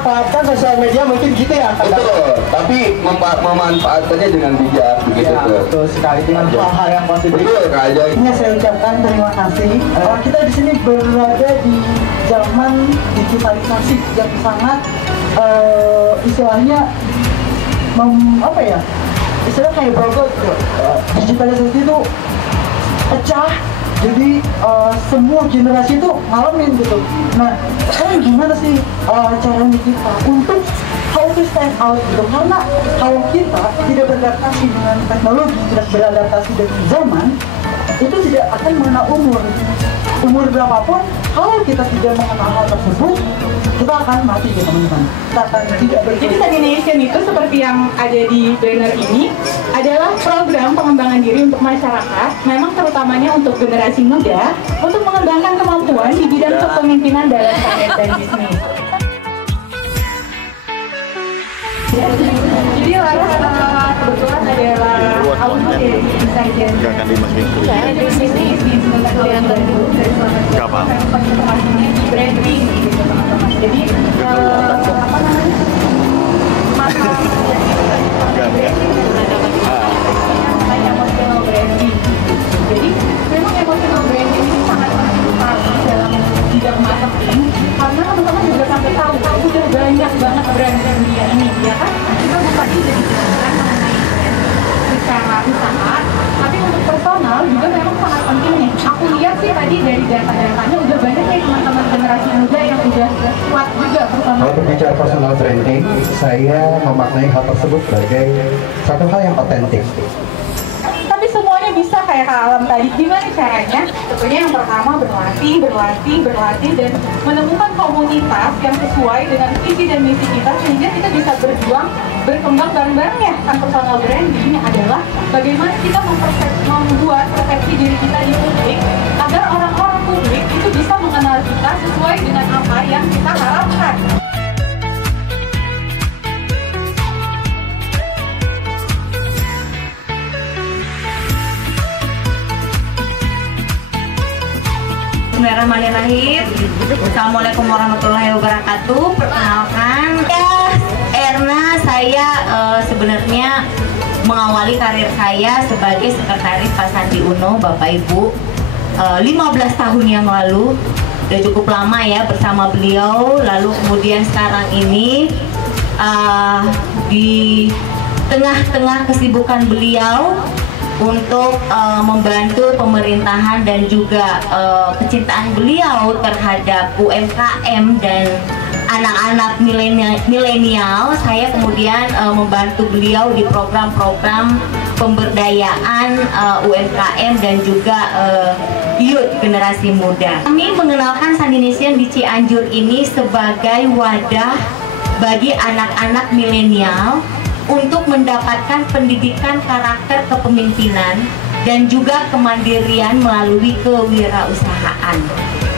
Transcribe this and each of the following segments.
memanfaatkan sosial media mungkin gitu ya. Betul, tapi memanfaatkannya dengan bijak begitu. Ya, betul sekali dengan hal-hal yang positif. Betul, Kak. Ini saya ucapkan terima kasih. Kita di sini berada di zaman digitalisasi yang sangat istilahnya apa ya? Istilah kayak bobot. Digitalisasi itu pecah. Jadi semua generasi itu ngalamin gitu. Nah, sekarang gimana sih caranya kita untuk how to stand out gitu? Karena kalau kita tidak beradaptasi dengan teknologi, tidak beradaptasi dengan zaman, itu tidak akan mengenal umur. Umur berapapun, kalau kita tidak mengenal hal tersebut, kita akan mati ya teman-teman. Kita akan tidak berguna. Jadi Sandination itu seperti yang ada di banner ini adalah program pengembangan diri untuk masyarakat, memang terutamanya untuk generasi muda, untuk mengembangkan kemampuan di bidang kepemimpinan dalam karya dan bisnis. Jadi Lara kebetulan adalah alumni dari Insider. Gak akan dimasukin ke Saya di sini di Kementerian Bandung dari selama informasinya di branding gitu teman-teman. Jadi apa namanya masalah namanya emotional branding. Jadi memang emotional branding ini sangat penting dalam bidang marketing karena teman-teman juga sampai tahu udah banyak banget brand dunia ini ya kan. Kita bukan jadi jalan secara usaha, tapi untuk personal juga memang sangat penting nih. Aku lihat sih tadi dari data-datanya udah banyak nih teman-teman generasi muda yang udah kuat juga personal. Kalau berbicara personal branding, saya memaknai hal tersebut sebagai satu hal yang otentik. Tapi semuanya bisa kayak Kak Alam tadi. Gimana caranya? Tentunya yang pertama berlatih dan menemukan komunitas yang sesuai dengan visi dan misi kita sehingga kita bisa berjuang berkembang bareng-bareng ya. Kan personal branding adalah bagaimana kita membuat persepsi diri kita di publik agar orang-orang publik itu bisa mengenal kita sesuai dengan apa yang kita harapkan. Bismillahirrahmanirrahim. Assalamualaikum warahmatullahi wabarakatuh. Perkenalkan, Erna. Saya sebenarnya mengawali karir saya sebagai sekretaris Pak Sandi Uno, Bapak Ibu, 15 tahun yang lalu. Udah cukup lama ya bersama beliau. Lalu kemudian sekarang ini di tengah-tengah kesibukan beliau untuk membantu pemerintahan dan juga kecintaan beliau terhadap UMKM dan anak-anak milenial, saya kemudian membantu beliau di program-program pemberdayaan UMKM dan juga youth generasi muda. Kami mengenalkan Sandination di Cianjur ini sebagai wadah bagi anak-anak milenial untuk mendapatkan pendidikan karakter kepemimpinan dan juga kemandirian melalui kewirausahaan.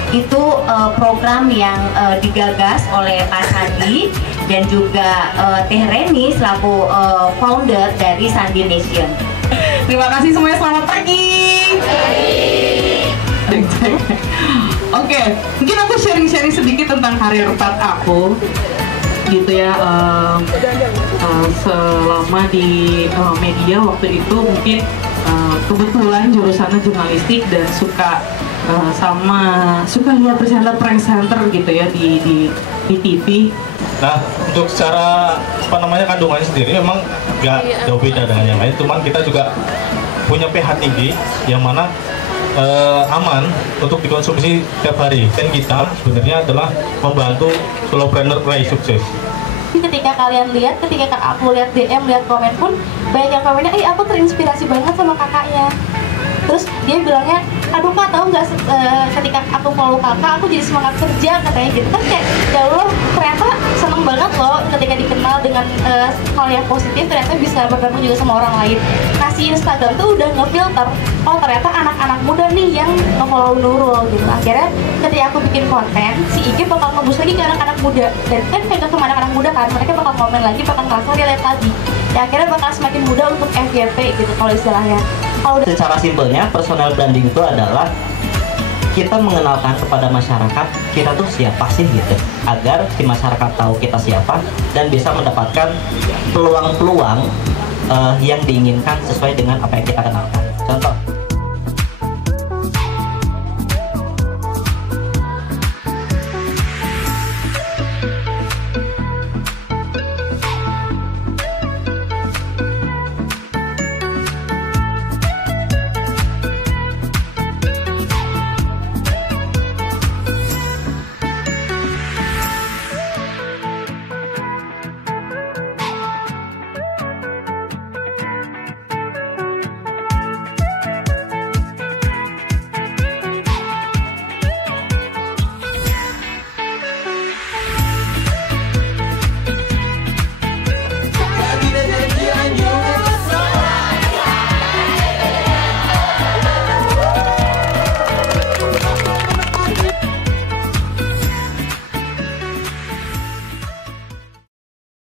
Itu program yang digagas oleh Pak Sandi dan juga Teh Reni selaku founder dari Sandination. Terima kasih semuanya, selamat pagi. Oke, mungkin aku sharing-sharing sedikit tentang karir path aku. Gitu ya, selama di media waktu itu mungkin kebetulan jurusannya jurnalistik dan suka lihat presenter gitu ya di TV. Nah, untuk secara kandungannya sendiri memang nggak jauh beda dengan yang lain, cuman kita juga punya pH tinggi yang mana aman untuk dikonsumsi setiap hari. Dan kita sebenarnya adalah membantu solopreneur meraih sukses. Ketika kalian lihat, ketika aku lihat DM, lihat komen pun banyak yang komennya, aku terinspirasi banget sama kakaknya. Terus dia bilangnya, aduh Kak, tahu nggak ketika aku follow kakak, aku jadi semangat kerja katanya gitu kan. Kayak ya Allah, ternyata seneng banget loh ketika dikenal dengan hal yang positif, ternyata bisa bergabung juga sama orang lain. Kasih Instagram tuh udah ngefilter, oh ternyata anak-anak muda nih yang nge-follow Nurul gitu. Akhirnya ketika aku bikin konten, si IG bakal ngebus lagi ke anak-anak muda. Dan kan kayak sama anak-anak muda kan, mereka bakal komen lagi, bakal ngerasa relate lagi. Ya akhirnya bakal semakin mudah untuk FYP gitu kalau istilahnya. Secara simpelnya, personal branding itu adalah kita mengenalkan kepada masyarakat kita tuh siapa sih gitu, agar si masyarakat tahu kita siapa dan bisa mendapatkan peluang-peluang yang diinginkan sesuai dengan apa yang kita kenalkan. Contoh,